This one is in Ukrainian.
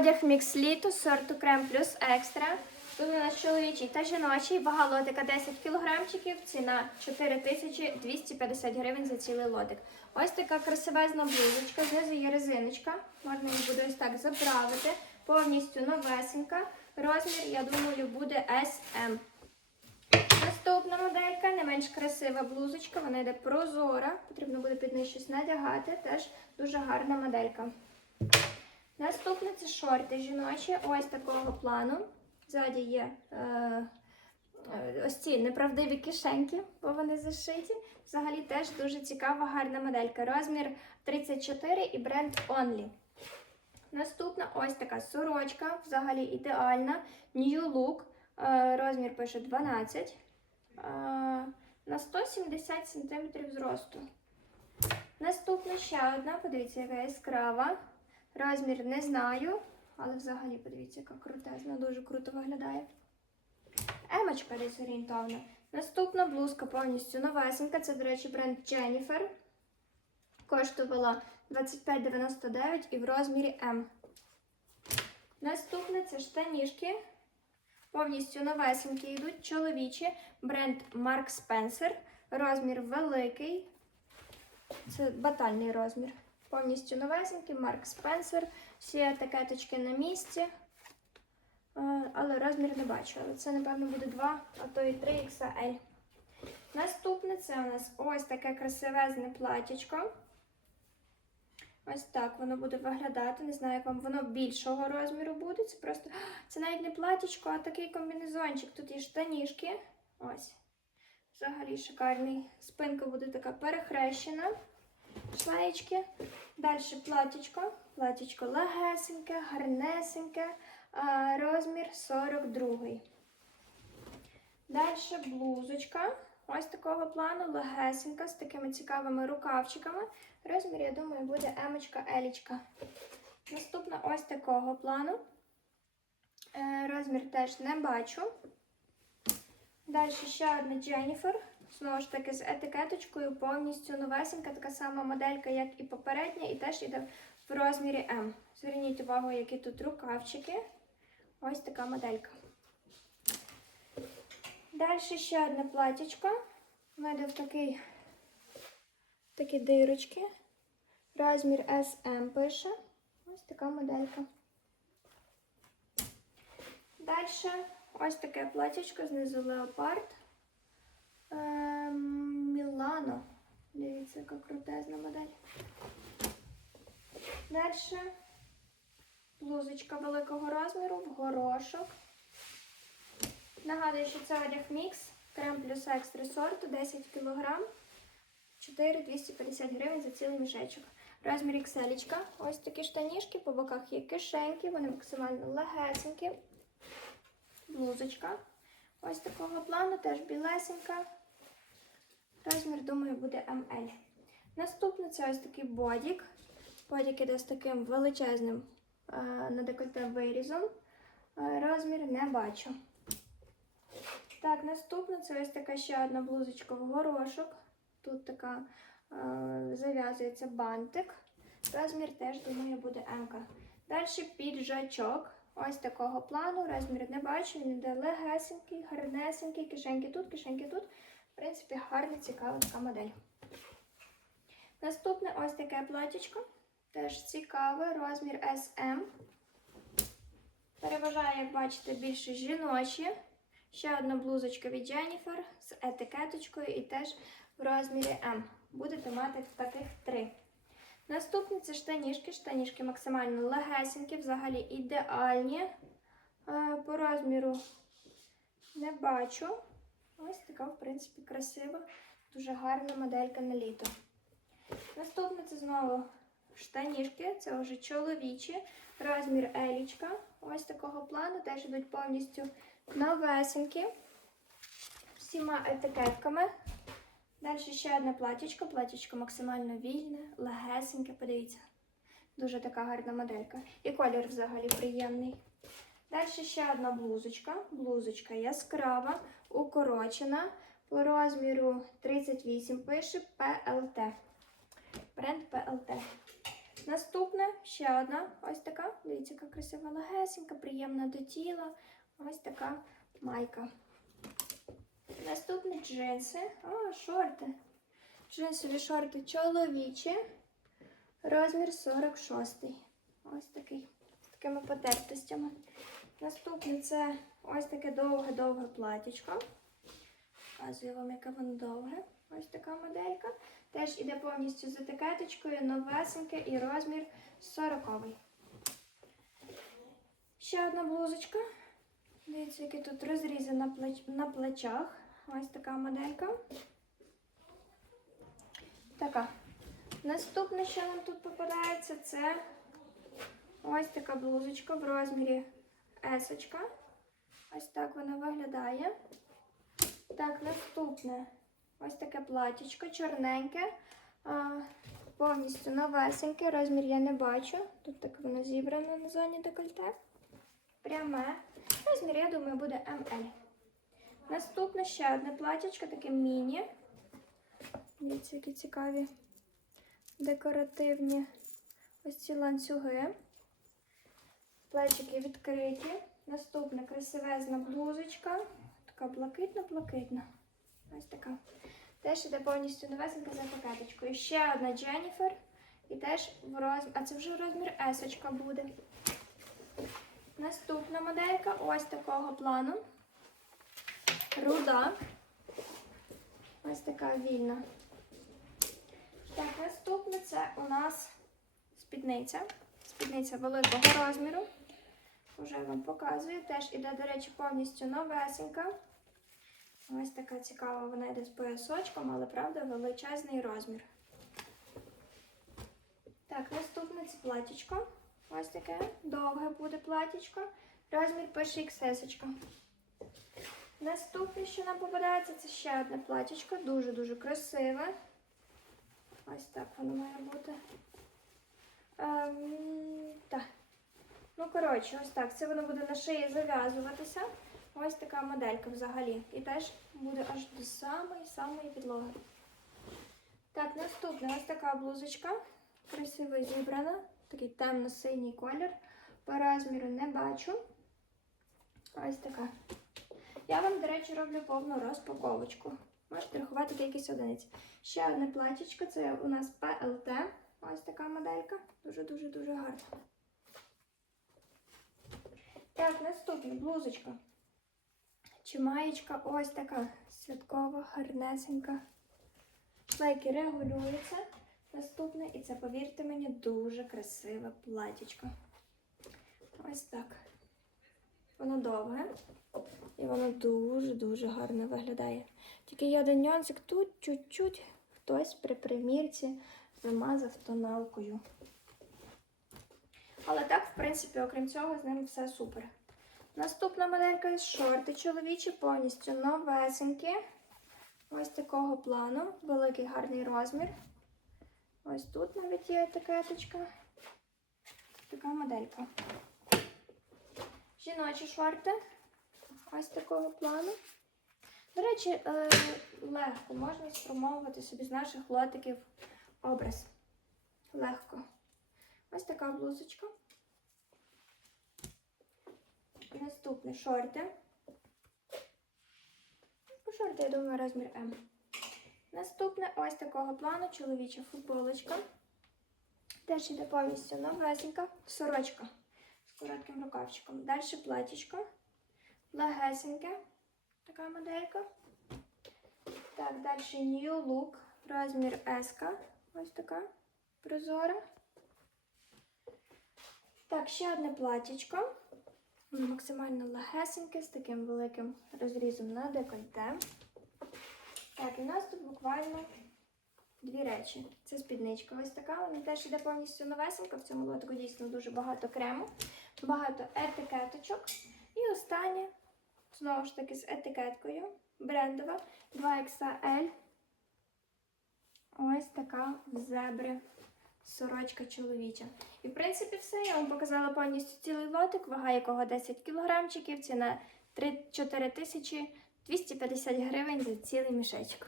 Одяг мікс літо, сорту крем плюс екстра. Тут у нас чоловічий та жіночий, вага лотика 10 кілограмчиків, ціна 4250 гривень за цілий лотик. Ось така красивезна блузочка, знизу є резиночка, можна її буде ось так заправити, повністю новесенька. Розмір, я думаю, буде SM. Наступна моделька, не менш красива блузочка, вона йде прозора, потрібно буде під неї щось надягати, теж дуже гарна моделька. Наступне це шорти жіночі, ось такого плану. Ззаді є е, е, ось ці неправдиві кишеньки, бо вони зашиті. Взагалі теж дуже цікава, гарна моделька. Розмір 34 і бренд Only. Наступна ось така сорочка, взагалі ідеальна. New Look, е, розмір пише 12. е, на 170 см зросту. Наступна ще одна, подивіться, яка яскрава. Розмір не знаю, але взагалі подивіться, яка крутезна, дуже круто виглядає. Емочка десь орієнтовна. Наступна блузка повністю новесенька. Це, до речі, бренд Jennifer. Коштувала 25,99 і в розмірі М. Наступне це штанішки. Повністю новесенькі йдуть чоловічі. Бренд Mark Spencer. Розмір великий. Це батальний розмір. Повністю новесенький, Марк Спенсер. Всі етикеточки на місці. Е, Але розмір не бачу. Але це, напевно, буде 2, а то і 3 XL. Наступне це у нас ось таке красивезне платічко. Ось так воно буде виглядати. Не знаю, як вам воно більшого розміру буде. Це просто це навіть не платічко, а такий комбінезончик. Тут є штанішки. Ось. Взагалі шикарний. Спинка буде така перехрещена. Шлеєчки. Далі платічко. Платічко легесеньке, гарнесеньке. Розмір 42. Далі блузочка. Ось такого плану, легесенька, з такими цікавими рукавчиками. Розмір, я думаю, буде емочка елічка. Наступна ось такого плану. Е, Розмір теж не бачу. Далі ще одна Дженніфер. Знову ж таки, з етикеточкою повністю новесенька, така сама моделька, як і попередня, і теж йде в розмірі М. Зверніть увагу, які тут рукавчики. Ось така моделька. Далі ще одне платічко. Воно йде в такий, такі дирочки. Розмір SM пише. Ось така моделька. Далі ось таке платічко, знизу леопард. Ем, Мілано. Дивіться, яка крутезна модель. Далі блузочка великого розміру в горошок. Нагадую, що це одяг мікс, крем плюс екстра сорту, 10 кг, 4,250 гривень за цілий мішечок. Розмір XL. Ось такі штанішки, по боках є кишеньки, вони максимально легесенькі. Блузочка. Ось такого плану, теж білесенька. Розмір, думаю, буде ML. Наступне це ось такий бодік. Бодік іде з таким величезним е, на декольте вирізом. Е, розмір не бачу. Так, наступне це ось така ще одна блузочка в горошок. Тут така е, зав'язується бантик. Розмір теж, думаю, буде М. Далі піджачок. Ось такого плану. Розмір не бачу. Він йде легесенький, гарнесенький, кишеньки тут, кишеньки тут. Принципі, гарна, цікава така модель. Наступне ось таке платічко. Теж цікаве, розмір SM. Переважає, як бачите, більше жіночі. Ще одна блузочка від Jennifer з етикеточкою і теж в розмірі М. Будете мати таких три. Наступні це штанішки. Штанішки максимально легесенькі, взагалі ідеальні. Е, По розміру не бачу. Ось така, в принципі, красива, дуже гарна моделька на літо. Наступне це знову штанішки, це вже чоловічі, розмір елічка. Ось такого плану, теж йдуть повністю новесенькі, всіма етикетками. Далі ще одне платічко. Платічко максимально вільне, легесеньке, подивіться. Дуже така гарна моделька. І колір взагалі приємний. Далі ще одна блузочка. Блузочка яскрава, укорочена. По розміру 38 пише PLT. Бренд PLT. Наступне ще одна, ось така. Дивіться, яка красива легесенька, приємна до тіла. Ось така майка. Наступні джинси. А, шорти. Джинсові шорти чоловічі. Розмір 46. Ось такий. З такими потертостями. Наступне це ось таке довге-довге платічко. Показую вам, яке воно довге. Ось така моделька. Теж іде повністю з етикеточкою, новесеньке і розмір 40. Ще одна блузочка. Дивіться, які тут розрізи на, плеч... на плечах. Ось така моделька. Така. Наступне, що нам тут попадається, це ось така блузочка в розмірі есочка. Ось так вона виглядає. Так, наступне ось таке платічко, чорненьке, повністю новесеньке. Розмір я не бачу. Тут так воно зібрано на зоні декольте. Пряме. Розмір, я думаю, буде МЛ. Наступне ще одне платічко, таке міні. Дивіться, які цікаві декоративні ось ці ланцюги. Плечики відкриті. Наступна красивезна блузочка. Така блакитна-блакитна. Ось така. Теж іде повністю новесенька за пакеточкою. Ще одна Дженніфер. І теж в розмір. А це вже розмір есочка буде. Наступна моделька ось такого плану. Руда. Ось така вільна. Так, наступне це у нас спідниця. Спідниця великого розміру. Вже вам показую. Теж іде, до речі, повністю новесенька. Ось така цікава, вона йде з поясочком, але правда величезний розмір. Так, наступне це платічко. Ось таке довге буде платічко. Розмір пише XS. Наступне, що нам попадається, це ще одне платічко. Дуже-дуже красиве. Ось так воно має бути. Ем, так. Ну, коротше, ось так. Це воно буде на шиї зав'язуватися. Ось така моделька взагалі. І теж буде аж до самої-самої підлоги. Так, наступна ось така блузочка. Красиво зібрана. Такий темно-синій колір. По розміру не бачу. Ось така. Я вам, до речі, роблю повну розпаковочку. Можете рахувати кількість одиниць. Ще одне платічко, це у нас ПЛТ. Ось така моделька. Дуже-дуже-дуже гарна. Так, наступна блузочка. Чи маєчка ось така святкова, гарнесенька. Шлейки регулюються. Наступне, і це, повірте мені, дуже красиве платічко. Ось так. Воно довге. І воно дуже-дуже гарно виглядає. Тільки є один нюансик, тут чуть-чуть хтось при примірці замазав тоналкою. Але так, в принципі, окрім цього, з ним все супер. Наступна моделька шорти чоловічі, повністю новесенькі. Ось такого плану. Великий гарний розмір. Ось тут навіть є етикеточка. Така моделька. Жіночі шорти. Ось такого плану. До речі, е, легко можна сформовувати собі з наших лотиків образ. Легко. Ось така блузочка. Наступне шорти. По шорти, я думаю, розмір М. Наступне ось такого плану чоловіча футболочка. Теж йде повністю новесенька. Сорочка з коротким рукавчиком. Далі платічко. Легесеньке. Така моделька. Так, далі New Look. Розмір S. Ось така прозора. Так, ще одне платічко. Максимально легесеньке, з таким великим розрізом на декольте. Так, і у нас тут буквально дві речі. Це спідничка ось така. Вона теж йде повністю новесенька. В цьому лотку дійсно дуже багато крему, багато етикеточок. І останнє, знову ж таки, з етикеткою. Брендова 2XL. Ось така в зебри сорочка чоловіча. І в принципі все. Я вам показала повністю цілий лотик, вага якого 10 кілограмчиків, ціна 3-4 тисячі 250 гривень за цілий мішечок.